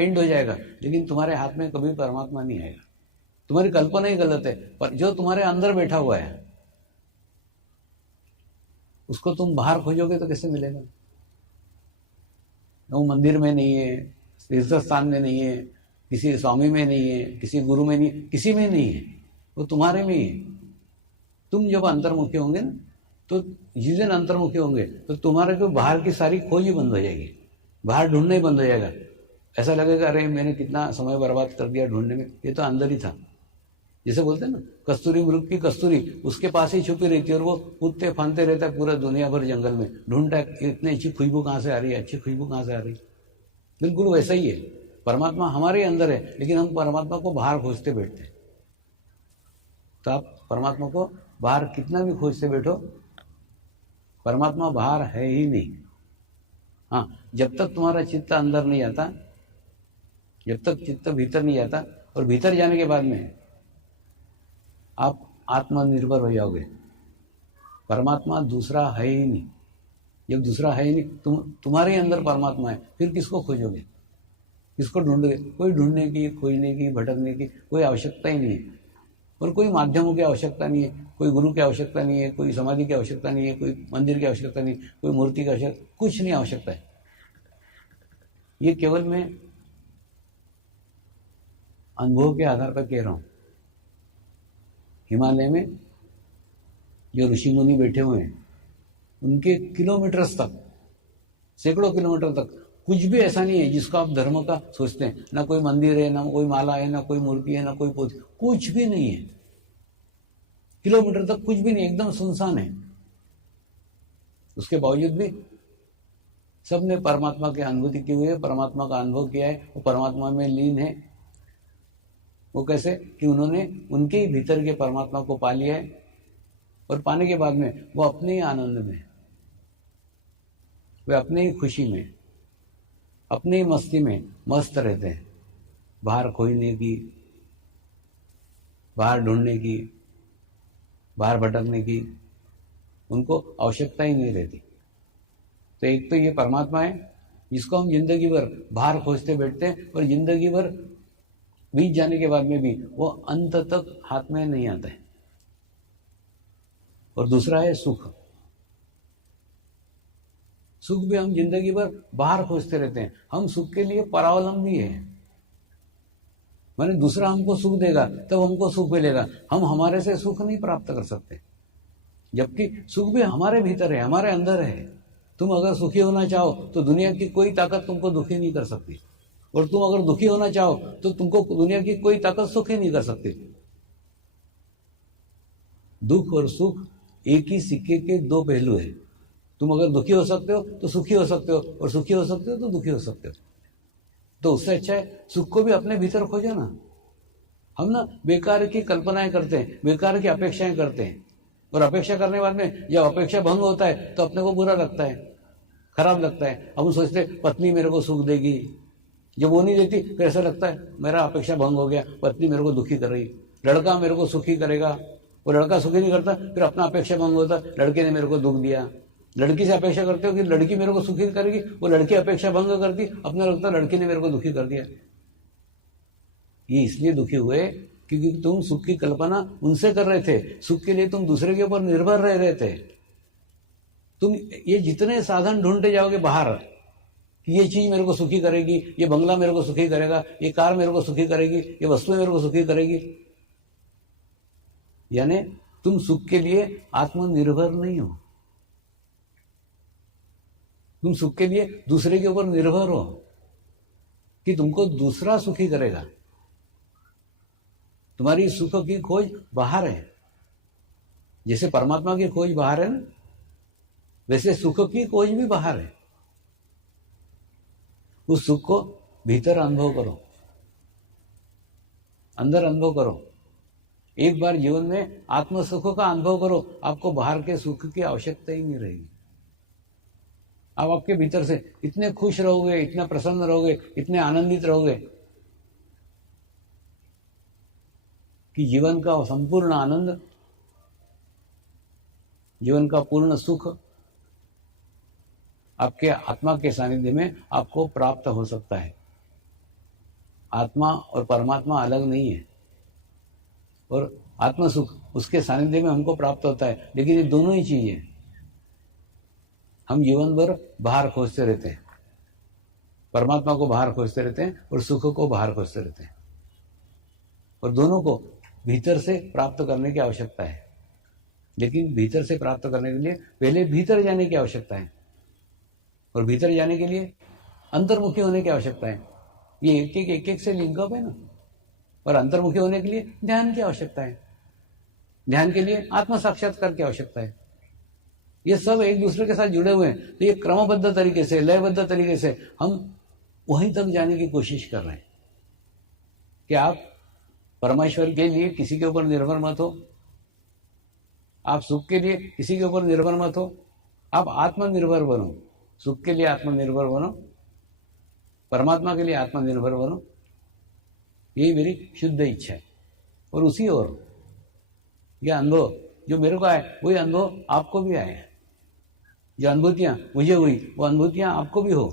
And हो जाएगा, लेकिन तुम्हारे हाथ में कभी परमात्मा नहीं आएगा। तुम्हारी कल्पना ही गलत है, पर जो तुम्हारे अंदर बैठा हुआ है उसको तुम बाहर खोजोगे तो कैसे मिलेगा? वो मंदिर में नहीं है, तीर्थ स्थान में नहीं है, किसी स्वामी में नहीं है, किसी गुरु में नहीं, किसी में नहीं है, वो तुम्हारे में ही है। तुम जब अंतर्मुखी होंगे ना, तो जिस दिन अंतर्मुखी होंगे तो तुम्हारे को बाहर की सारी खोज ही बंद हो जाएगी, बाहर ढूंढना ही बंद हो जाएगा। ऐसा लगेगा अरे मैंने कितना समय बर्बाद कर दिया ढूंढने में, ये तो अंदर ही था। जैसे बोलते हैं ना, कस्तूरी मृग की कस्तूरी उसके पास ही छुपी रहती है और वो कूदते फांदते रहता है पूरा दुनिया भर जंगल में, ढूंढता है इतनी अच्छी खुशबू कहाँ से आ रही है, अच्छी खुशबू कहाँ से आ रही है। बिल्कुल वैसा ही है, परमात्मा हमारे अंदर है, लेकिन हम परमात्मा को बाहर खोजते बैठते हैं। तो आप परमात्मा को बाहर कितना भी खोजते बैठो, परमात्मा बाहर है ही नहीं। हाँ, जब तक तुम्हारा चित्त अंदर नहीं आता, जब तक चित्त भीतर नहीं आता, और भीतर जाने के बाद में आप आत्मनिर्भर हो जाओगे। परमात्मा दूसरा है ही नहीं। जब दूसरा है ही नहीं, तुम्हारे अंदर परमात्मा है, फिर किसको खोजोगे, किसको ढूंढोगे? कोई ढूंढने की, खोजने की, भटकने की कोई आवश्यकता ही नहीं है। और कोई माध्यमों की आवश्यकता नहीं है, कोई गुरु की आवश्यकता नहीं है, कोई समाधि की आवश्यकता नहीं है, कोई मंदिर की आवश्यकता नहीं, कोई मूर्ति की आवश्यकता, कुछ नहीं आवश्यकता है। ये केवल मैं अनुभव के आधार पर कह रहा हूं। हिमालय में जो ऋषि मुनि बैठे हुए हैं, उनके किलोमीटर्स तक, सैकड़ों किलोमीटर तक कुछ भी ऐसा नहीं है जिसको आप धर्म का सोचते हैं। ना कोई मंदिर है, ना कोई माला है, ना कोई मूर्ति है, ना कोई पोथी, कुछ भी नहीं है। किलोमीटर तक कुछ भी नहीं, एकदम सुनसान है। उसके बावजूद भी सबने परमात्मा की अनुभूति की हुई है, परमात्मा का अनुभव किया है, वो परमात्मा में लीन है। वो कैसे? कि उन्होंने उनके ही भीतर के परमात्मा को पा लिया है, और पाने के बाद में वो अपने ही आनंद में, वे अपने ही खुशी में, अपनी ही मस्ती में मस्त रहते हैं। बाहर खोजने की, बाहर ढूंढने की, बाहर भटकने की उनको आवश्यकता ही नहीं रहती। तो एक तो ये परमात्मा है जिसको हम जिंदगी भर बाहर खोजते बैठते हैं, और जिंदगी भर बीत जाने के बाद में भी वो अंत तक हाथ में नहीं आता है। और दूसरा है सुख। सुख भी हम जिंदगी भर बाहर खोजते रहते हैं। हम सुख के लिए परावलंबी है, माने दूसरा हमको सुख देगा तब हमको सुख मिलेगा, हम हमारे से सुख नहीं प्राप्त कर सकते। जबकि सुख भी हमारे भीतर है, हमारे अंदर है। तुम अगर सुखी होना चाहो तो दुनिया की कोई ताकत तुमको दुखी नहीं कर सकती, और तुम अगर दुखी होना चाहो तो तुमको दुनिया की कोई ताकत सुखी नहीं कर सकती। दुख और सुख एक ही सिक्के के दो पहलू है। तुम अगर दुखी हो सकते हो तो सुखी हो सकते हो, और सुखी हो सकते हो तो दुखी हो सकते हो। तो उससे अच्छा है सुख को भी अपने भीतर खोजो ना। हम ना बेकार की कल्पनाएं करते हैं, बेकार की अपेक्षाएं करते हैं, और अपेक्षा करने के बाद में जब अपेक्षा भंग होता है तो अपने को बुरा लगता है, खराब लगता है। अब हम सोचते पत्नी मेरे को सुख देगी, जब वो नहीं देती फिर ऐसा लगता है मेरा अपेक्षा भंग हो गया, पत्नी मेरे को दुखी कर रही। लड़का मेरे को सुखी करेगा, वो लड़का सुखी नहीं करता, फिर अपना अपेक्षा भंग होता, लड़के ने मेरे को दुख दिया। लड़की से अपेक्षा करते हो कि लड़की मेरे को सुखी करेगी, वो लड़की अपेक्षा भंग करती, अपना लगता लड़की ने मेरे को दुखी कर दिया। ये इसलिए दुखी हुए क्योंकि तुम सुख की कल्पना उनसे कर रहे थे, सुख के लिए तुम दूसरे के ऊपर निर्भर रह रहे थे। तुम ये जितने साधन ढूंढते जाओगे बाहर कि ये चीज मेरे को सुखी करेगी, ये बंगला मेरे को सुखी करेगा, ये कार मेरे को सुखी करेगी, ये वस्तुएं मेरे को सुखी करेगी, यानी तुम सुख के लिए आत्मनिर्भर नहीं हो। तुम सुख के लिए दूसरे के ऊपर निर्भर हो कि तुमको दूसरा सुखी करेगा। तुम्हारी सुख की खोज बाहर है। जैसे परमात्मा की खोज बाहर है ना, वैसे सुख की खोज भी बाहर है। उस सुख को भीतर अनुभव करो, अंदर अनुभव करो। एक बार जीवन में आत्म सुख का अनुभव करो, आपको बाहर के सुख की आवश्यकता ही नहीं रहेगी। आप आपके भीतर से इतने खुश रहोगे, इतना प्रसन्न रहोगे, इतने आनंदित रहोगे कि जीवन का संपूर्ण आनंद, जीवन का पूर्ण सुख आपके आत्मा के सानिध्य में आपको प्राप्त हो सकता है। आत्मा और परमात्मा अलग नहीं है, और आत्म सुख उसके सानिध्य में हमको प्राप्त होता है, लेकिन ये दोनों ही चीजें हम जीवन भर बाहर खोजते रहते हैं। परमात्मा को बाहर खोजते रहते हैं और सुख को बाहर खोजते रहते हैं, और दोनों को भीतर से प्राप्त करने की आवश्यकता है। लेकिन भीतर से प्राप्त करने के लिए पहले भीतर जाने की आवश्यकता है, और भीतर जाने के लिए अंतर्मुखी होने की आवश्यकता है। ये एक एक से लिंकअप है ना। और अंतर्मुखी होने के लिए ध्यान की आवश्यकता है, ध्यान के लिए आत्म साक्षात्कार की आवश्यकता है। ये सब एक दूसरे के साथ जुड़े हुए हैं। तो ये क्रमबद्ध तरीके से, लयबद्ध तरीके से हम वहीं तक जाने की कोशिश कर रहे हैं कि आप परमेश्वर के लिए किसी के ऊपर निर्भर मत हो, आप सुख के लिए किसी के ऊपर निर्भर मत हो, आप आत्मनिर्भर बनो। सुख के लिए आत्मनिर्भर बनो, परमात्मा के लिए आत्मनिर्भर बनो। यही मेरी शुद्ध इच्छा है। और उसी ओर यह अनुभव जो मेरे को आए, वही अनुभव आपको भी आए। जो अनुभूतियां मुझे हुई, वो अनुभूतियां आपको भी हो।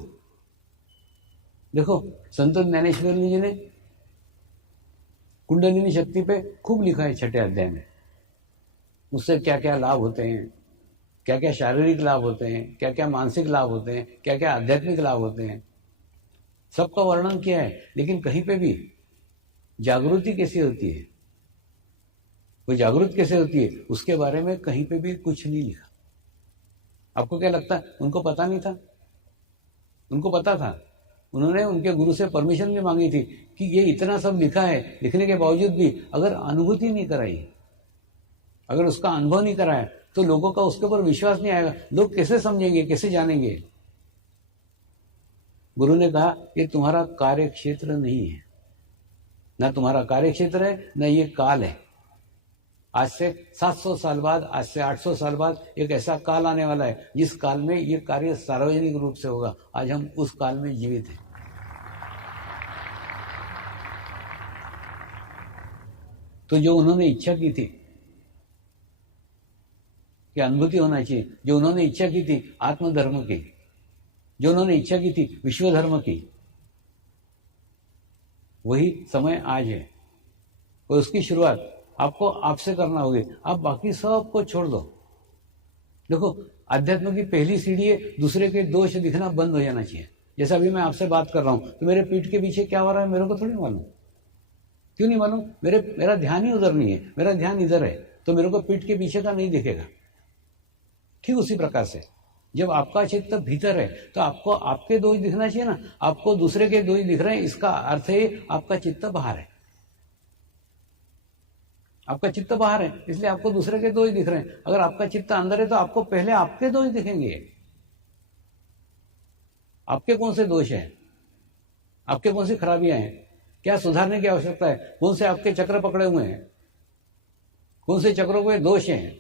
देखो, संत ज्ञानेश्वर जी ने कुंडलिनी शक्ति पे खूब लिखा है 6ठे अध्याय में। उससे क्या क्या लाभ होते हैं, क्या क्या शारीरिक लाभ होते हैं, क्या क्या मानसिक लाभ होते हैं, क्या क्या आध्यात्मिक लाभ होते हैं, सबका वर्णन किया है। लेकिन कहीं पे भी जागृति कैसी होती है, वो जागृत कैसे होती है, उसके बारे में कहीं पे भी कुछ नहीं लिखा। आपको क्या लगता है उनको पता नहीं था? उनको पता था। उन्होंने उनके गुरु से परमिशन भी मांगी थी कि ये इतना सब लिखा है, लिखने के बावजूद भी अगर अनुभूति नहीं कराई, अगर उसका अनुभव नहीं कराया, तो लोगों का उसके ऊपर विश्वास नहीं आएगा। लोग कैसे समझेंगे, कैसे जानेंगे? गुरु ने कहा ये तुम्हारा कार्य क्षेत्र नहीं है, ना तुम्हारा कार्य क्षेत्र है, ना ये काल है। आज से 700 साल बाद, आज से 800 साल बाद एक ऐसा काल आने वाला है जिस काल में ये कार्य सार्वजनिक रूप से होगा। आज हम उस काल में जीवित हैं। तो जो उन्होंने इच्छा की थी कि अनुभूति होना चाहिए, जो उन्होंने इच्छा की थी आत्मधर्म की, जो उन्होंने इच्छा की थी विश्व धर्म की, वही समय आज है। और उसकी शुरुआत आपको आपसे करना होगी। आप बाकी सबको छोड़ दो। देखो, अध्यात्म की पहली सीढ़ी है दूसरे के दोष दिखना बंद हो जाना चाहिए। जैसा अभी मैं आपसे बात कर रहा हूं, तो मेरे पीठ के पीछे क्या हो रहा है मेरे को थोड़ी मालूम। क्यों नहीं मालूम? मेरा ध्यान ही उधर नहीं है, मेरा ध्यान इधर है, तो मेरे को पीठ के पीछे का नहीं दिखेगा। ठीक उसी प्रकार से जब आपका चित्त भीतर है, तो आपको आपके दोष दिखना चाहिए ना। आपको दूसरे के दोष दिख रहे हैं, इसका अर्थ है आपका चित्त बाहर है। आपका चित्त बाहर है, इसलिए आपको दूसरे के दोष दिख रहे हैं। अगर आपका चित्त अंदर है, तो आपको पहले आपके दोष दिखेंगे। आपके कौन से दोष हैं, आपके कौन सी खराबियां हैं, क्या सुधारने की आवश्यकता है, कौन से आपके चक्र पकड़े हुए हैं, कौन से चक्रों के दोष हैं,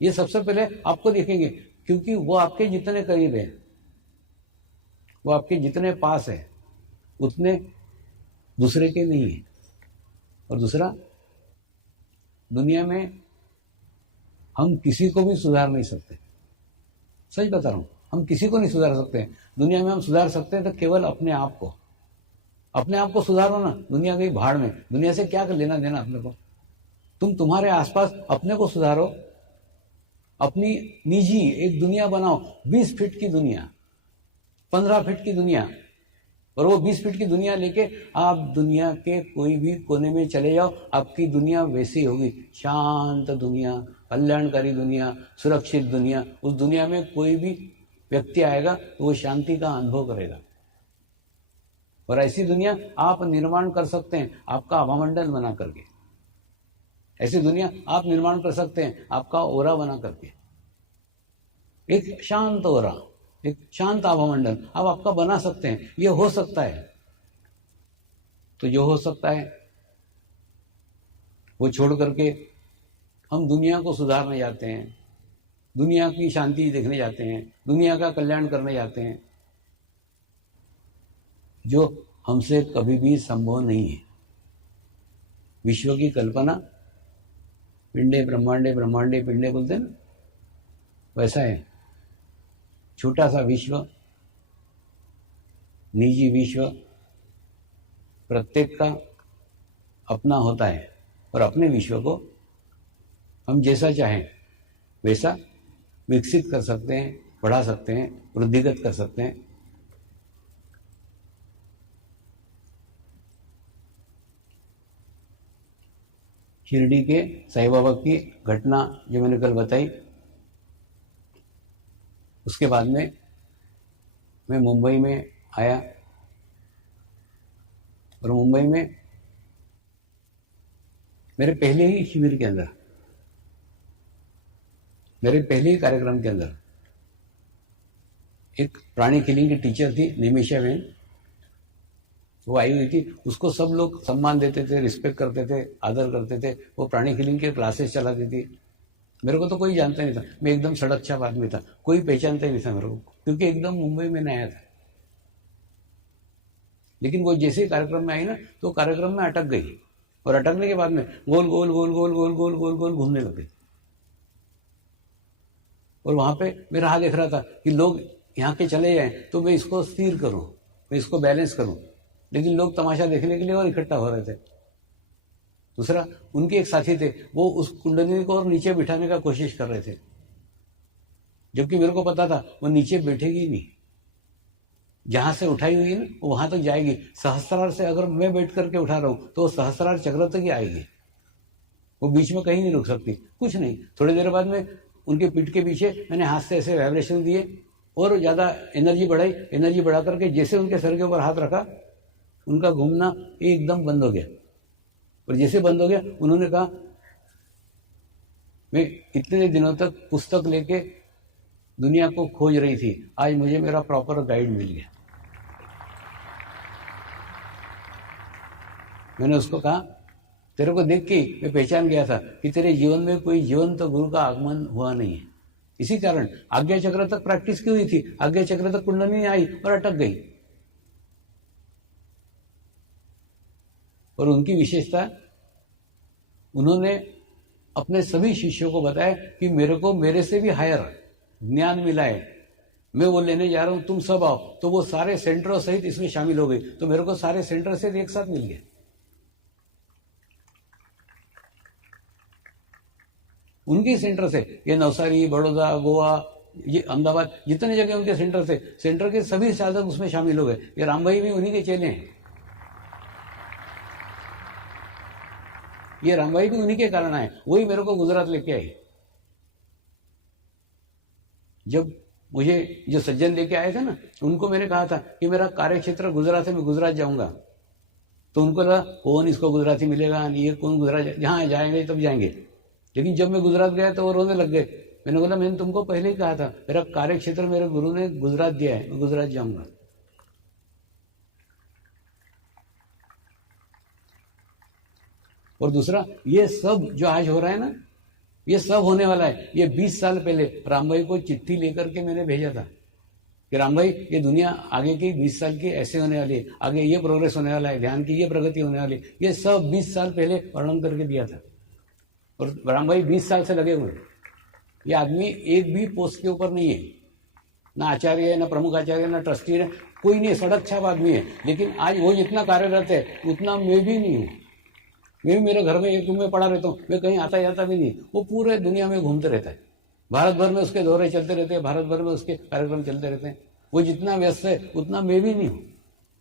ये सबसे पहले आपको दिखेंगे। क्योंकि वो आपके जितने करीब है, वो आपके जितने पास है, उतने दूसरे के नहीं है। और दूसरा, दुनिया में हम किसी को भी सुधार नहीं सकते। सच बता रहा हूं, हम किसी को नहीं सुधार सकते। दुनिया में हम सुधार सकते हैं तो केवल अपने आप को। अपने आप को सुधारो ना, दुनिया गई भाड़ में। दुनिया से क्या कर लेना देना अपने को? तुम तुम्हारे आसपास अपने को सुधारो, अपनी निजी एक दुनिया बनाओ। 20 फीट की दुनिया, 15 फीट की दुनिया, और वो 20 फीट की दुनिया लेके आप दुनिया के कोई भी कोने में चले जाओ, आपकी दुनिया वैसी होगी। शांत दुनिया, कल्याणकारी दुनिया, सुरक्षित दुनिया। उस दुनिया में कोई भी व्यक्ति आएगा तो वो शांति का अनुभव करेगा। और ऐसी दुनिया आप निर्माण कर सकते हैं आपका आभामंडल बना करके। ऐसी दुनिया आप निर्माण कर सकते हैं आपका ओरा बना करके। एक शांत ओरा, एक शांत आभामंडल आप आपका बना सकते हैं। ये हो सकता है। तो जो हो सकता है वो छोड़ करके हम दुनिया को सुधारने जाते हैं, दुनिया की शांति देखने जाते हैं, दुनिया का कल्याण करने जाते हैं, जो हमसे कभी भी संभव नहीं है। विश्व की कल्पना पिंडे ब्रह्मांडे, ब्रह्मांडे पिंडे बोलते हैं ना, वैसा है। छोटा सा विश्व, निजी विश्व, प्रत्येक का अपना होता है और अपने विश्व को हम जैसा चाहें वैसा विकसित कर सकते हैं, बढ़ा सकते हैं, वृद्धिगत कर सकते हैं। शिरडी के साईं बाबा की घटना जो मैंने कल बताई, उसके बाद में मैं मुंबई में आया और मुंबई में मेरे पहले ही शिविर के अंदर, मेरे पहले ही कार्यक्रम के अंदर एक प्राणी किलिंग की टीचर थी, निमिषा बहन, वो आई हुई थी। उसको सब लोग सम्मान देते थे, रिस्पेक्ट करते थे, आदर करते थे। वो प्राणी किलिंग के क्लासेस चलाती थी। मेरे को तो कोई जानता नहीं था, मैं एकदम सड़क छाप आदमी था, कोई पहचानता ही नहीं था मेरे को, क्योंकि एकदम मुंबई में नया था। लेकिन वो जैसे कार्यक्रम में आई ना, तो कार्यक्रम में अटक गई और अटकने के बाद में गोल गोल गोल गोल गोल गोल गोल गोल घूमने लग गई। और वहां पे मेरा हाथ देख रहा था कि लोग यहाँ के चले जाएं तो मैं इसको स्थिर करूं, मैं इसको बैलेंस करूं, लेकिन लोग तमाशा देखने के लिए और इकट्ठा हो रहे थे। दूसरा, उनके एक साथी थे, वो उस कुंडलिनी को और नीचे बिठाने का कोशिश कर रहे थे, जबकि मेरे को पता था वो नीचे बैठेगी नहीं। जहां से उठाई हुई है ना, वो वहां तक जाएगी। सहस्त्रार से अगर मैं बैठ करके उठा रहा हूं तो सहस्त्रार चक्र तक ही आएगी, वो बीच में कहीं नहीं रुक सकती। कुछ नहीं, थोड़ी देर बाद में उनके पीठ के पीछे मैंने हाथ से ऐसे वाइब्रेशन दिए और ज्यादा एनर्जी बढ़ाई। एनर्जी बढ़ा करके जैसे उनके सर के ऊपर हाथ रखा, उनका घूमना एकदम बंद हो गया। और जैसे बंद हो गया, उन्होंने कहा, मैं इतने दिनों तक पुस्तक लेके दुनिया को खोज रही थी, आज मुझे मेरा प्रॉपर गाइड मिल गया। मैंने उसको कहा, तेरे को देख के मैं पहचान गया था कि तेरे जीवन में कोई जीवंत गुरु का आगमन हुआ नहीं है। इसी कारण आज्ञा चक्र तक प्रैक्टिस की हुई थी, आज्ञा चक्र तक कुंडलिनी आई और अटक गई। और उनकी विशेषता, उन्होंने अपने सभी शिष्यों को बताया कि मेरे को मेरे से भी हायर ज्ञान मिला है, मैं वो लेने जा रहा हूं, तुम सब आओ। तो वो सारे सेंटरों सहित इसमें शामिल हो गई। तो मेरे को सारे सेंटर से एक साथ मिल गए। उनके सेंटर से, ये नवसारी, बड़ौदा, गोवा, ये अहमदाबाद, जितने जगह उनके सेंटर थे, सेंटर के सभी साधक उसमें शामिल हो गए। ये राम भाई भी उन्हीं के चेले हैं, ये राम भाई भी उन्हीं के कारण आए। वही मेरे को गुजरात लेके आए। जब मुझे जो सज्जन लेके आए थे ना, उनको मैंने कहा था कि मेरा कार्य क्षेत्र गुजरात है, मैं गुजरात जाऊंगा। तो उनको लगा कौन इसको गुजराती मिलेगा, ये कौन गुजरात, जहां जाएंगे तब जाएंगे। लेकिन जब मैं गुजरात गया तो वो रोने लग गए। मैंने बोला, मैंने तुमको पहले ही कहा था, मेरा कार्य क्षेत्र मेरे गुरु ने गुजरात दिया है, मैं गुजरात जाऊंगा। और दूसरा, ये सब जो आज हो रहा है ना, ये सब होने वाला है। ये 20 साल पहले राम भाई को चिट्ठी लेकर के मैंने भेजा था कि राम भाई, ये दुनिया आगे की 20 साल की ऐसे होने वाली है, आगे ये प्रोग्रेस होने वाला है, ध्यान की ये प्रगति होने वाली है। ये सब 20 साल पहले वर्णन करके दिया था। और राम भाई 20 साल से लगे हुए। ये आदमी एक भी पोस्ट के ऊपर नहीं है, ना आचार्य है, ना प्रमुख आचार्य, ना ट्रस्टी है, कोई नहीं, सड़क छाप आदमी है। लेकिन आज वो जितना कार्यरत है उतना मैं भी नहीं हूँ। मैं भी मेरे घर में एक रूम में पड़ा रहता हूँ, मैं कहीं आता जाता भी नहीं। वो पूरे दुनिया में घूमते रहता है, भारत भर में उसके दौरे चलते रहते हैं, भारत भर में उसके कार्यक्रम चलते रहते हैं। वो जितना व्यस्त है उतना मैं भी नहीं हूँ।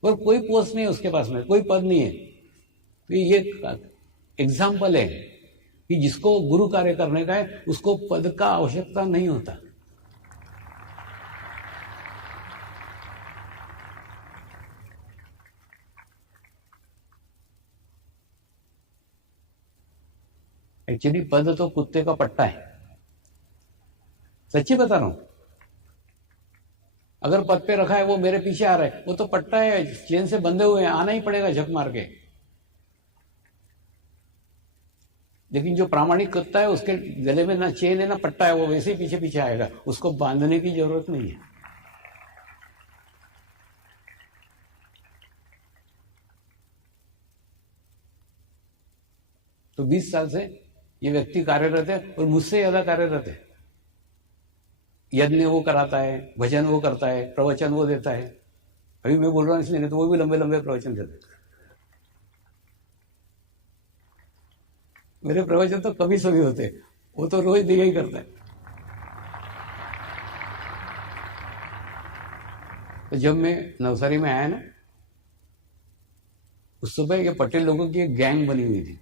और कोई पोस्ट नहीं है उसके पास में, कोई पद नहीं है। तो ये एग्जाम्पल है कि जिसको गुरु कार्य करने का है उसको पद का आवश्यकता नहीं होता। एक्चुअली पद तो कुत्ते का पट्टा है, सच्ची बता रहा हूं। अगर पद पे रखा है, वो मेरे पीछे आ रहा है, वो तो पट्टा है, चेन से बंधे हुए हैं, आना ही पड़ेगा झक मार के। लेकिन जो प्रामाणिक कुत्ता है, उसके गले में ना चेन है ना पट्टा है, वो वैसे ही पीछे पीछे आएगा, उसको बांधने की जरूरत नहीं है। तो 20 साल से ये व्यक्ति कार्यरत है और मुझसे ज्यादा कार्यरत है। यज्ञ वो कराता है, भजन वो करता है, प्रवचन वो देता है। अभी मैं बोल रहा हूँ इसलिए, नहीं तो वो भी लंबे लंबे प्रवचन देते। मेरे प्रवचन तो कभी सभी होते, वो तो रोज दिया ही करता है। तो जब मैं नवसारी में आया ना, उस समय ये पटेल लोगों की एक गैंग बनी हुई थी,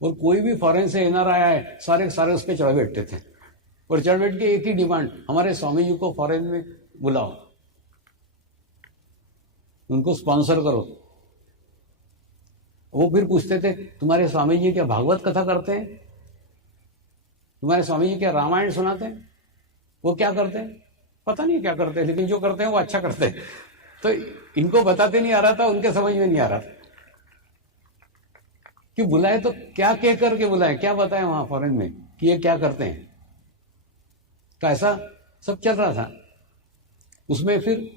और कोई भी फॉरेन से एनआर आया है, सारे सारे उस पर चढ़ बैठते थे, और चढ़ बैठ के एक ही डिमांड, हमारे स्वामी जी को फॉरेन में बुलाओ, उनको स्पॉन्सर करो। वो फिर पूछते थे, तुम्हारे स्वामी जी क्या भागवत कथा करते हैं? तुम्हारे स्वामी जी क्या रामायण सुनाते हैं? वो क्या करते हैं? पता नहीं क्या करते हैं, लेकिन जो करते हैं वो अच्छा करते हैं। तो इनको बताते नहीं आ रहा था, उनके समझ में नहीं आ रहा था कि बुलाए तो क्या कह करके बुलाए, क्या बताए वहां फॉरेन में कि ये क्या करते हैं। तो ऐसा सब चल रहा था। उसमें फिर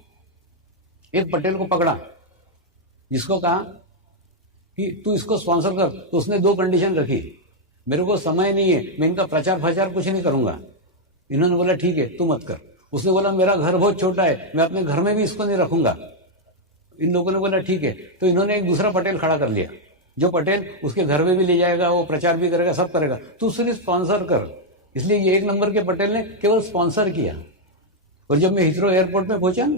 एक पटेल को पकड़ा, जिसको कहा कि तू इसको स्पॉन्सर कर। तो उसने 2 कंडीशन रखी, मेरे को समय नहीं है, मैं इनका प्रचार प्रचार कुछ नहीं करूंगा। इन्होंने बोला ठीक है तू मत कर। उसने बोला मेरा घर बहुत छोटा है, मैं अपने घर में भी इसको नहीं रखूंगा। इन लोगों ने बोला ठीक है। तो इन्होंने एक दूसरा पटेल खड़ा कर लिया, जो पटेल उसके घर में भी ले जाएगा, वो प्रचार भी करेगा, सब करेगा, तू सिर्फ स्पॉन्सर कर। इसलिए ये 1 नंबर के पटेल ने केवल स्पॉन्सर किया। और जब मैं हिथ्रो एयरपोर्ट में पहुंचा ना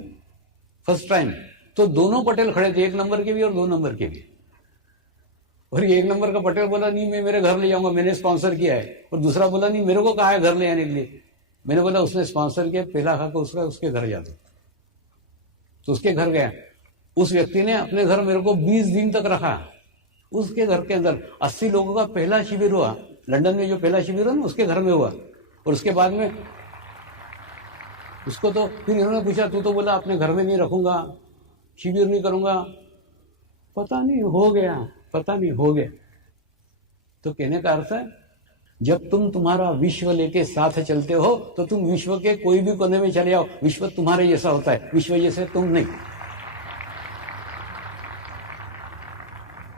फर्स्ट टाइम, तो दोनों पटेल खड़े थे, 1 नंबर के भी और 2 नंबर के भी। और ये 1 नंबर का पटेल बोला नहीं मैं मेरे घर ले जाऊंगा, मैंने स्पॉन्सर किया है। और दूसरा बोला नहीं मेरे को कहा है घर ले आने के लिए। मैंने बोला उसने स्पॉन्सर किया, पहला खा को उसके घर जा दो। तो उसके घर गया, उस व्यक्ति ने अपने घर मेरे को 20 दिन तक रखा। उसके घर के अंदर 80 लोगों का पहला शिविर हुआ, लंदन में जो पहला शिविर हुआ ना उसके घर में हुआ। और उसके बाद में उसको तो फिर इन्होंने पूछा तू तो बोला अपने घर में नहीं रखूंगा, शिविर नहीं करूंगा। पता नहीं हो गया, पता नहीं हो गया। तो कहने का अर्थ है जब तुम तुम्हारा विश्व लेके साथ चलते हो तो तुम विश्व के कोई भी कोने में चले जाओ, विश्व तुम्हारे जैसा होता है, विश्व जैसे तुम नहीं।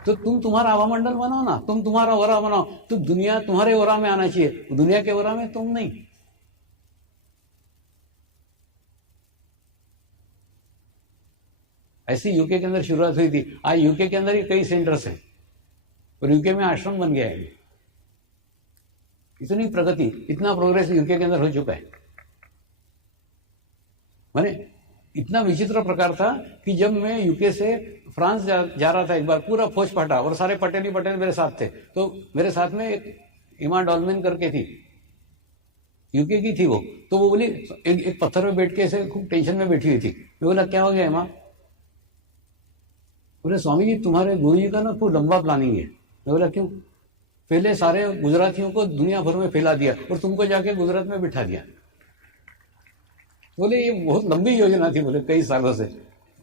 तो तुम तुम्हारा हवामंडल बनाओ ना, तुम तुम्हारा ओरा बनाओ, तो दुनिया तुम्हारे ओरा में आना चाहिए, दुनिया के ओरा में तुम नहीं। ऐसी यूके के अंदर शुरुआत हुई थी। आज यूके के अंदर ही कई सेंटर्स हैं, और यूके में आश्रम बन गया है। इतनी प्रगति, इतना प्रोग्रेस यूके के अंदर हो चुका है। माने इतना विचित्र प्रकार था कि जब मैं यूके से फ्रांस जा रहा था, एक बार पूरा फौज फटा और सारे पटेल ही पटेल मेरे साथ थे। तो मेरे साथ में एक इमा डॉलमेन करके थी, यूके की थी वो। तो वो बोली एक पत्थर में बैठ के ऐसे खूब टेंशन में बैठी हुई थी। मैं बोला क्या हो गया इमा? बोले स्वामी जी तुम्हारे गुरु जी का ना खूब लंबा प्लानिंग है। मैं बोला क्यों? पहले सारे गुजरातियों को दुनिया भर में फैला दिया और तुमको जाके गुजरात में बिठा दिया। बोले ये बहुत लंबी योजना थी, बोले कई सालों से।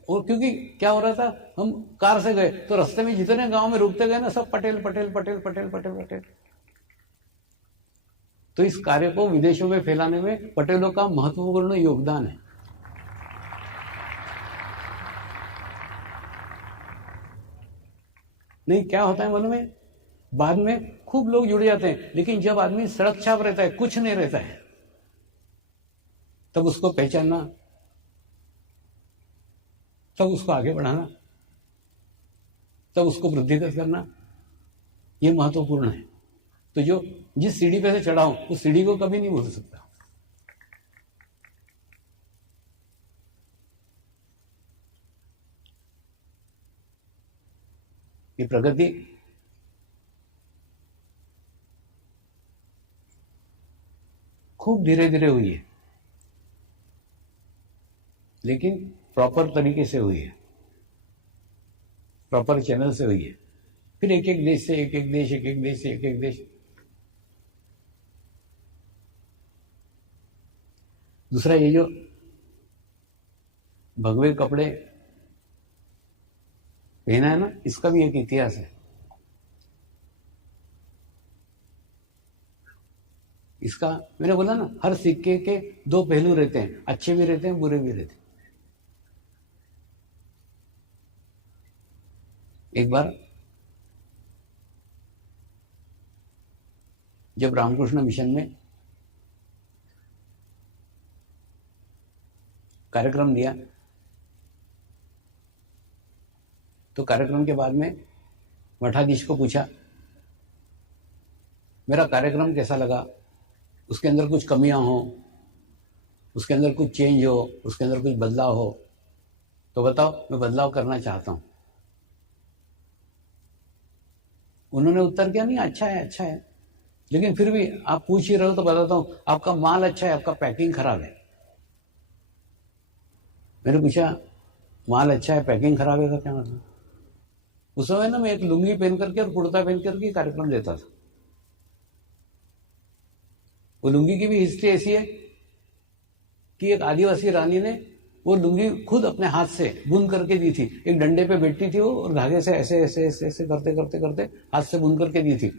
और क्योंकि क्या हो रहा था, हम कार से गए तो रास्ते में जितने गांव में रुकते गए ना सब पटेल पटेल पटेल पटेल पटेल पटेल। तो इस कार्य को विदेशों में फैलाने में पटेलों का महत्वपूर्ण योगदान है। नहीं क्या होता है मन में, बाद में खूब लोग जुड़ जाते हैं, लेकिन जब आदमी सड़क छाप रहता है, कुछ नहीं रहता है, तब उसको पहचानना, तब उसको आगे बढ़ाना, तब उसको वृद्धिगत करना, यह महत्वपूर्ण है। तो जो जिस सीढ़ी पे से चढ़ा हूं उस सीढ़ी को कभी नहीं भूल सकता। ये प्रगति खूब धीरे धीरे हुई है, लेकिन प्रॉपर तरीके से हुई है, प्रॉपर चैनल से हुई है। फिर एक एक देश से एक एक देश, एक एक देश से एक एक देश। दूसरा ये जो भगवे कपड़े पहना है ना, इसका भी एक इतिहास है। इसका मैंने बोला ना, हर सिक्के के 2 पहलू रहते हैं, अच्छे भी रहते हैं बुरे भी रहते हैं। एक बार जब रामकृष्ण मिशन में कार्यक्रम दिया, तो कार्यक्रम के बाद में मठाधीश को पूछा मेरा कार्यक्रम कैसा लगा, उसके अंदर कुछ कमियां हो, उसके अंदर कुछ चेंज हो, उसके अंदर कुछ बदलाव हो, तो बताओ, मैं बदलाव करना चाहता हूं। उन्होंने उत्तर किया, नहीं अच्छा है, अच्छा है, लेकिन फिर भी आप पूछ ही रहे हो तो बताता हूं, आपका माल अच्छा है, आपका पैकिंग खराब है। मैंने पूछा, माल अच्छा है, पैकिंग खराब है का क्या मतलब? उस समय ना मैं एक लुंगी पहन करके और कुर्ता पहन करके कार्यक्रम देता था। वो लुंगी की भी हिस्ट्री ऐसी है कि एक आदिवासी रानी ने वो लुंगी खुद अपने हाथ से बुन करके दी थी। एक डंडे पे बैठी थी वो और धागे से ऐसे ऐसे ऐसे ऐसे करते करते करते हाथ से बुन करके दी थी।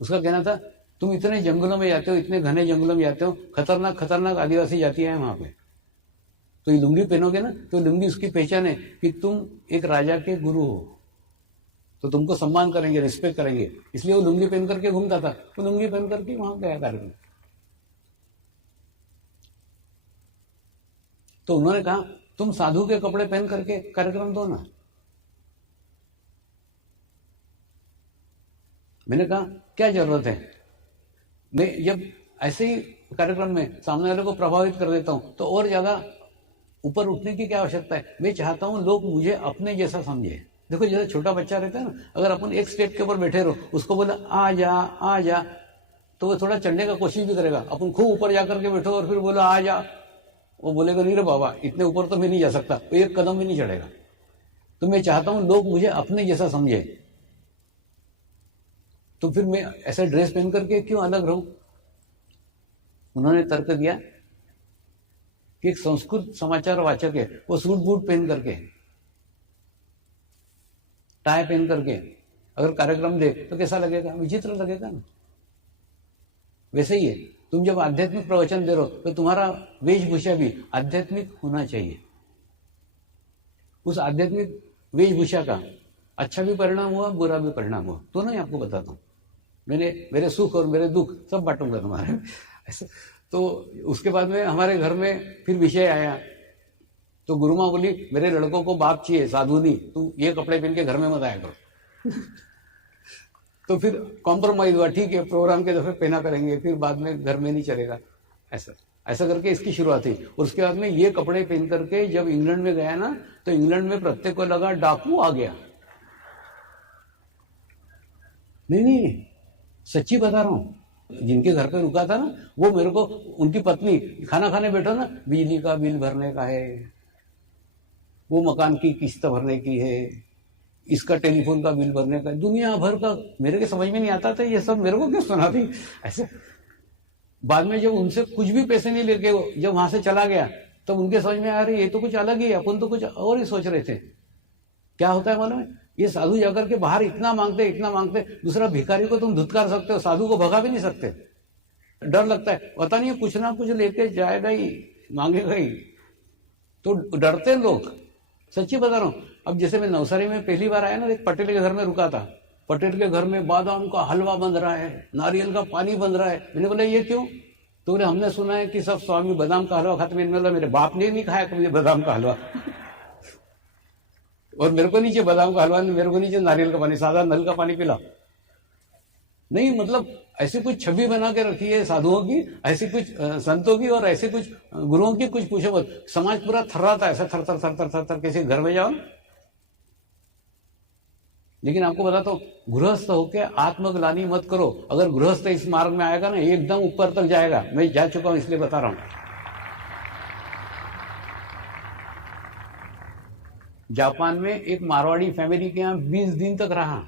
उसका कहना था, तुम इतने जंगलों में जाते हो, इतने घने जंगलों में जाते हो, खतरनाक खतरनाक आदिवासी जातियां हैं वहां पे, तो ये लुंगी पहनोगे ना तो लुंगी उसकी पहचान है कि तुम एक राजा के गुरु हो, तो तुमको सम्मान करेंगे, रिस्पेक्ट करेंगे। इसलिए वो लुंगी पहन करके घूमता था। वो लुंगी पहन करके वहां गया कार्यक्रम। तो उन्होंने कहा, तुम साधु के कपड़े पहन करके कार्यक्रम दो ना। मैंने कहा, क्या जरूरत है? मैं जब ऐसे ही कार्यक्रम में सामने वाले को प्रभावित कर देता हूं तो और ज्यादा ऊपर उठने की क्या आवश्यकता है? मैं चाहता हूं लोग मुझे अपने जैसा समझे। देखो, जैसे छोटा बच्चा रहता है ना, अगर अपन एक स्टेप के ऊपर बैठे रहो, उसको बोला आ जा आ जा, तो वो थोड़ा चढ़ने का कोशिश भी करेगा। अपन खूब ऊपर जाकर के बैठो और फिर बोला आ जा, वो बोलेगा, नहीं रे बाबा, इतने ऊपर तो मैं नहीं जा सकता, वो एक कदम भी नहीं चढ़ेगा। तो मैं चाहता हूं लोग मुझे अपने जैसा समझे, तो फिर मैं ऐसा ड्रेस पहन करके क्यों अलग रहूं? उन्होंने तर्क दिया कि एक संस्कृत समाचार वाचक है, वो सूट बूट पहन करके, टाई पहन करके अगर कार्यक्रम दे तो कैसा लगेगा? विचित्र लगेगा ना। वैसे ही है, तुम जब आध्यात्मिक प्रवचन दे रहे हो तो तुम्हारा वेशभूषा भी आध्यात्मिक होना चाहिए। उस आध्यात्मिक वेशभूषा का अच्छा भी परिणाम हुआ, बुरा भी परिणाम हुआ, दोनों ही आपको बताता हूं। मैंने मेरे सुख और मेरे दुख सब बांटूंगा तुम्हारे ऐसे। तो उसके बाद में हमारे घर में फिर विषय आया, तो गुरु माँ बोली, मेरे लड़कों को बाप चाहिए, साधु नहीं, तू ये कपड़े पहन के घर में मत आया करो। तो फिर कॉम्प्रोमाइज हुआ, ठीक है, प्रोग्राम के दफे पहना करेंगे, फिर बाद में घर में नहीं चलेगा। ऐसा ऐसा करके इसकी शुरुआत हुई। और उसके बाद में ये कपड़े पहन करके जब इंग्लैंड में गया ना, तो इंग्लैंड में प्रत्येक को लगा डाकू आ गया। नहीं, सच्ची बता रहा हूं। जिनके घर पे रुका था ना, वो मेरे को, उनकी पत्नी, खाना खाने बैठो ना, बिजली का बिल भरने का है, वो मकान की किस्त भरने की है, इसका टेलीफोन का बिल भरने का, दुनिया भर का। मेरे के समझ में नहीं आता था ये सब, मेरे को क्यों सुनाती ऐसे। बाद में जब उनसे कुछ भी पैसे नहीं लेके जब वहां से चला गया, तो उनके समझ में आ रही, ये तो कुछ अलग ही है, अपन तो कुछ और ही सोच रहे थे। क्या होता है मालूम है? ये साधु जाकर के बाहर इतना मांगते, दूसरा भिखारी को तुम धुतकार सकते हो, साधु को भगा भी नहीं सकते। डर लगता है, पता नहीं कुछ ना कुछ लेके जाएगा ही, मांगेगा ही, तो डरते लोग। सच्ची बता रहा हूं। अब जैसे मैं नवसारी में पहली बार आया ना, एक पटेल के घर में रुका था। पटेल के घर में बादाम का हलवा बन रहा है, नारियल का पानी बन रहा है। मैंने बोला, ये क्यों? तो बोले, हमने सुना है कि सब स्वामी बादाम का हलवा खाते। मैंने बोला, मेरे बाप ने नहीं खाया कभी बादाम का हलवा। और मेरे को नीचे बादाम का हलवा, मेरे को नीचे नारियल का पानी, सादा नल का पानी पिला। नहीं, मतलब ऐसी कुछ छवि बना के रखी है साधुओं की, ऐसी कुछ संतों की और ऐसे कुछ गुरुओं की, कुछ पूछो मत। समाज पूरा थर्राता है ऐसा, थर थर थर थर थर थर, कैसे घर में जाओ। लेकिन आपको बताता हूं, गृहस्थ होके आत्मग्लानि मत करो। अगर गृहस्थ इस मार्ग में आएगा ना, एकदम ऊपर तक जाएगा। मैं जा चुका हूं इसलिए बता रहा हूं। जापान में एक मारवाड़ी फैमिली के यहाँ 20 दिन तक रहा।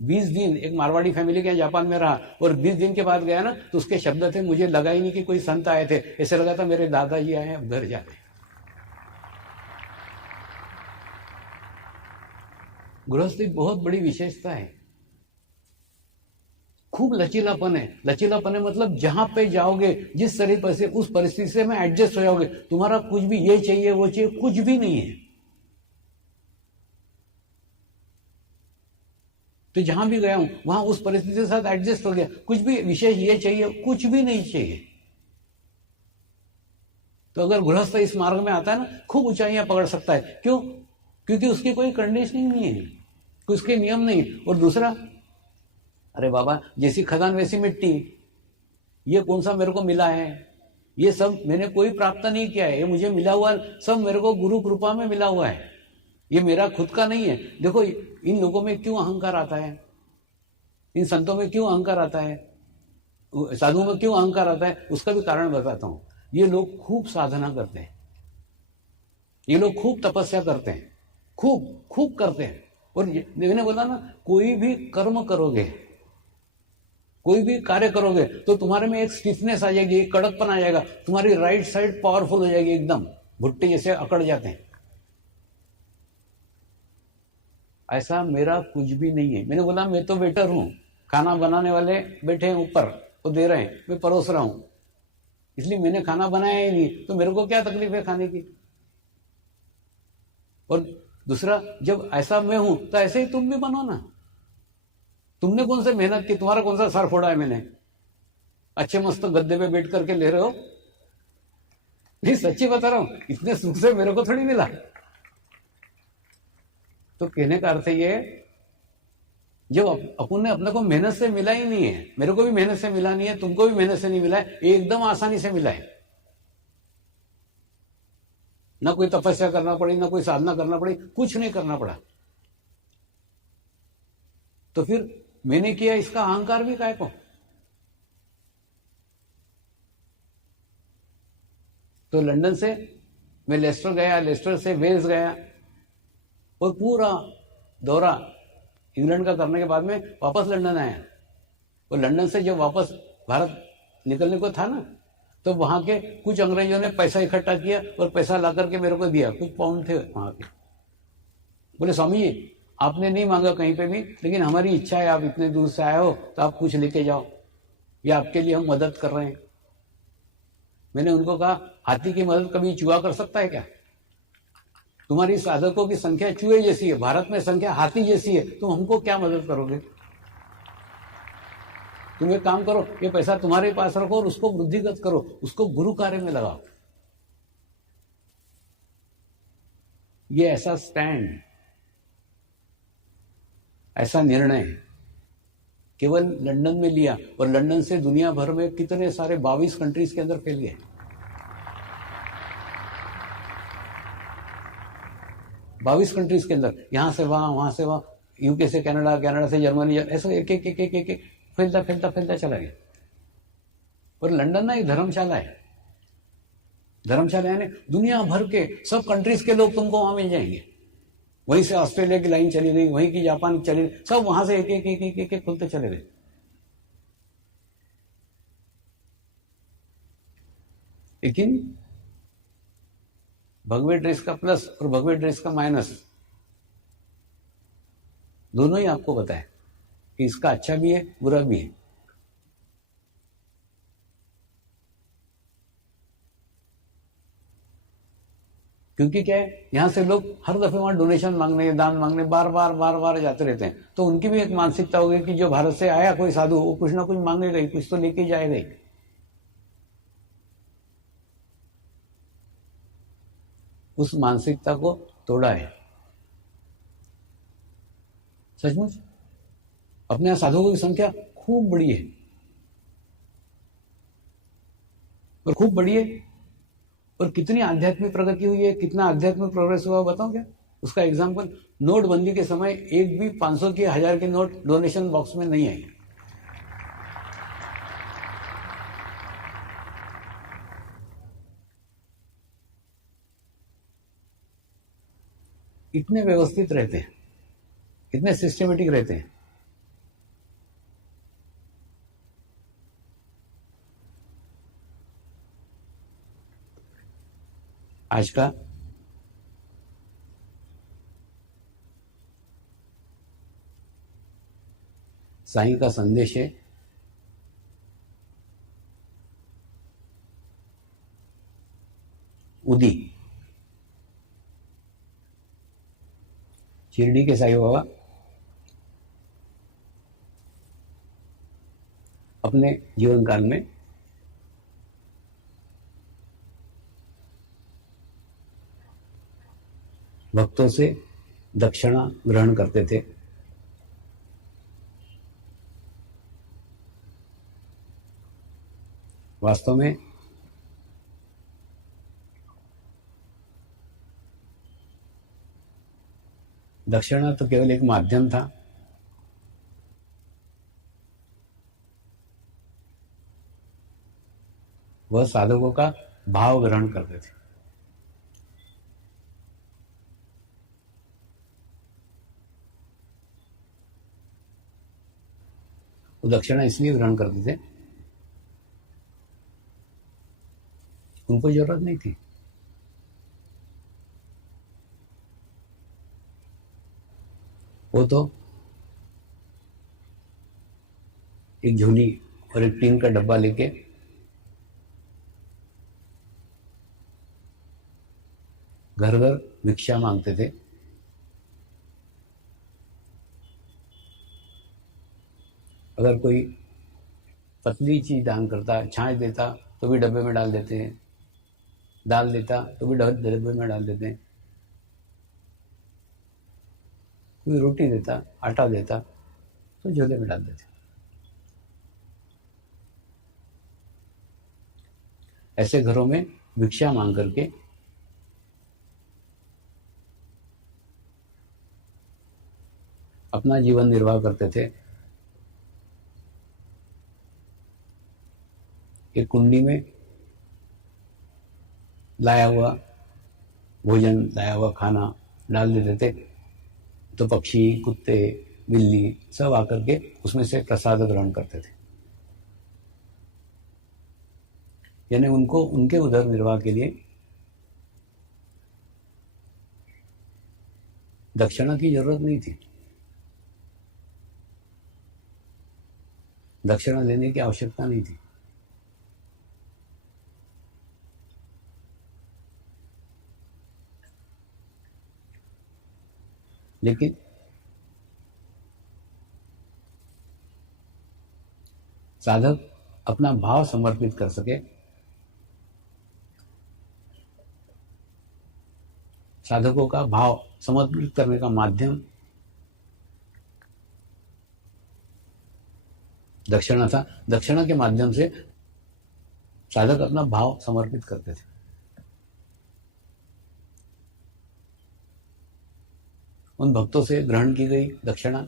20 दिन एक मारवाड़ी फैमिली के यहाँ जापान में रहा, और 20 दिन के बाद गया ना, तो उसके शब्द थे, मुझे लगा ही नहीं कि कोई संत आए थे, ऐसे लगा था मेरे दादाजी आए हैं, अब घर जा रहे। गृहस्थी बहुत बड़ी विशेषता है, खूब लचीलापन है। लचीलापन है मतलब जहां पे जाओगे, जिस तरीके से उस परिस्थिति से में एडजस्ट हो जाओगे। तुम्हारा कुछ भी ये चाहिए वो चाहिए, कुछ भी नहीं है। तो जहां भी गया हूं वहां उस परिस्थिति के साथ एडजस्ट हो गया। कुछ भी विशेष ये चाहिए, कुछ भी नहीं चाहिए। तो अगर गृहस्थ इस मार्ग में आता है ना, खूब ऊंचाइयां पकड़ सकता है। क्यों? क्योंकि उसकी कोई कंडीशनिंग नहीं है, उसके नियम नहीं। और दूसरा, अरे बाबा, जैसी खदान वैसी मिट्टी, ये कौन सा मेरे को मिला है? ये सब मैंने कोई प्राप्त नहीं किया है, ये मुझे मिला हुआ सब मेरे को गुरु कृपा में मिला हुआ है, ये मेरा खुद का नहीं है। देखो इन लोगों में क्यों अहंकार आता है, इन संतों में क्यों अहंकार आता है, साधुओं में क्यों अहंकार आता है, उसका भी कारण बताता हूं। ये लोग खूब साधना करते हैं, ये लोग खूब तपस्या करते हैं, खूब खूब करते हैं। और मैंने बोला ना, कोई भी कर्म करोगे, कोई भी कार्य करोगे तो तुम्हारे में एक स्टिफनेस आ जाएगी, एक कड़कपन आ जाएगा, तुम्हारी राइट साइड पावरफुल हो जाएगी, एकदम भुट्टे जैसे अकड़ जाते हैं। ऐसा मेरा कुछ भी नहीं है। मैंने बोला मैं तो वेटर हूं, खाना बनाने वाले बैठे हैं ऊपर, वो दे रहे हैं, मैं परोस रहा हूं, इसलिए मैंने खाना बनाया ही नहीं, तो मेरे को क्या तकलीफ है खाने की। और दूसरा, जब ऐसा मैं हूं तो ऐसे ही तुम भी बनो ना। तुमने कौन से मेहनत की, तुम्हारा कौन सा सर फोड़ा है मैंने? अच्छे मस्त गद्दे पे बैठ करके ले रहे हो। नहीं, सच्ची बता रहा हूं, इतने सुख से मेरे को थोड़ी मिला। तो कहने का अर्थ ये, जब अपन ने अपने को मेहनत से मिला ही नहीं है, मेरे को भी मेहनत से मिला नहीं है, तुमको भी मेहनत से नहीं मिला है, एकदम आसानी से मिला है। ना कोई तपस्या करना पड़ी, ना कोई साधना करना पड़ी, कुछ नहीं करना पड़ा। तो फिर मैंने किया, इसका अहंकार भी काहे को? तो लंदन से मैं लेस्टर गया, लेस्टर से वेल्स गया, और पूरा दौरा इंग्लैंड का करने के बाद में वापस लंदन आया। और लंदन से जब वापस भारत निकलने को था ना, तो वहां के कुछ अंग्रेजों ने पैसा इकट्ठा किया और पैसा ला करके मेरे को दिया, कुछ पाउंड थे वहां के। बोले स्वामी जी, आपने नहीं मांगा कहीं पे भी, लेकिन हमारी इच्छा है, आप इतने दूर से आए हो तो आप कुछ लेके जाओ, ये आपके लिए हम मदद कर रहे हैं। मैंने उनको कहा, हाथी की मदद कभी चूहा कर सकता है क्या? तुम्हारी साधकों की संख्या चूहे जैसी है, भारत में संख्या हाथी जैसी है, तुम हमको क्या मदद करोगे? तुम एक काम करो, ये पैसा तुम्हारे पास रखो और उसको वृद्धिगत करो, उसको गुरु कार्य में लगाओ। ये ऐसा स्टैंड, ऐसा निर्णय केवल लंदन में लिया, और लंदन से दुनिया भर में कितने सारे 22 कंट्रीज के अंदर फैल गए। 22 कंट्रीज के अंदर, यहां से वहां से वहां, यूके से कनाडा, कनाडा से जर्मनी, ऐसा एक एक एक एक एक फैलता फैलता फैलता चला गया। और लंदन ना एक धर्मशाला है, धर्मशाला यानी दुनिया भर के सब कंट्रीज के लोग तुमको वहां मिल जाएंगे। वहीं से ऑस्ट्रेलिया की लाइन चली गई, वहीं की जापान की चली गई, सब वहां से एक एक एक एक एक खुलते चले गए। लेकिन भगवे ड्रेस का प्लस और भगवे ड्रेस का माइनस दोनों ही आपको पता है कि इसका अच्छा भी है, बुरा भी है। क्योंकि क्या है, यहां से लोग हर दफे वहां डोनेशन मांगने, दान मांगने बार बार बार बार जाते रहते हैं। तो उनकी भी एक मानसिकता होगी कि जो भारत से आया कोई साधु, वो कुछ ना कुछ मांगेगा ही, कुछ तो लेके जाएगा ही। उस मानसिकता को तोड़ा है सचमुच। अपने यहां साधुओं की संख्या खूब बड़ी है, और खूब बड़ी है, और कितनी आध्यात्मिक प्रगति हुई है, कितना आध्यात्मिक प्रोग्रेस हुआ बताऊं क्या? उसका एग्जाम्पल, नोटबंदी के समय एक भी 500 की, 1000 की नोट डोनेशन बॉक्स में नहीं आई। इतने व्यवस्थित रहते हैं, इतने सिस्टमेटिक रहते हैं। आज का साईं का संदेश है, उदी। शिरडी के साईं बाबा अपने जीवन काल में भक्तों से दक्षिणा ग्रहण करते थे। वास्तव में दक्षिणा तो केवल एक माध्यम था। वह साधकों का भाव ग्रहण करते थे। वो दक्षिणा इसलिए ग्रहण करते थे, उनको जरूरत नहीं थी। वो तो एक झोली और एक टीन का डब्बा लेके घर घर भिक्षा मांगते थे। अगर कोई पतली चीज दान करता, छाछ देता तो भी डब्बे में डाल देते हैं, दाल देता तो भी डब्बे में डाल देते हैं, कोई रोटी देता, आटा देता तो झोले में डाल देते। ऐसे घरों में भिक्षा मांग करके अपना जीवन निर्वाह करते थे। एक कुंडी में लाया हुआ भोजन, लाया हुआ खाना डाल देते थे तो पक्षी, कुत्ते, बिल्ली सब आकर के उसमें से प्रसाद ग्रहण करते थे। यानी उनको उनके उदर निर्वाह के लिए दक्षिणा की जरूरत नहीं थी, दक्षिणा देने की आवश्यकता नहीं थी। लेकिन साधक अपना भाव समर्पित कर सके, साधकों का भाव समर्पित करने का माध्यम दक्षिणा था। दक्षिणा के माध्यम से साधक अपना भाव समर्पित करते थे। उन भक्तों से ग्रहण की गई दक्षिणा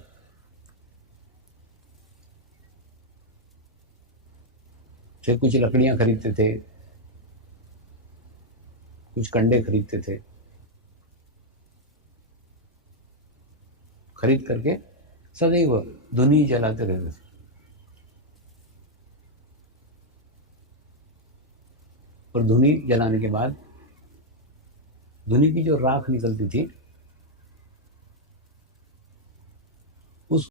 से कुछ लकड़ियां खरीदते थे, कुछ कंडे खरीदते थे, खरीद करके सदैव धुनी जलाते रहते थे। और धुनी जलाने के बाद धुनी की जो राख निकलती थी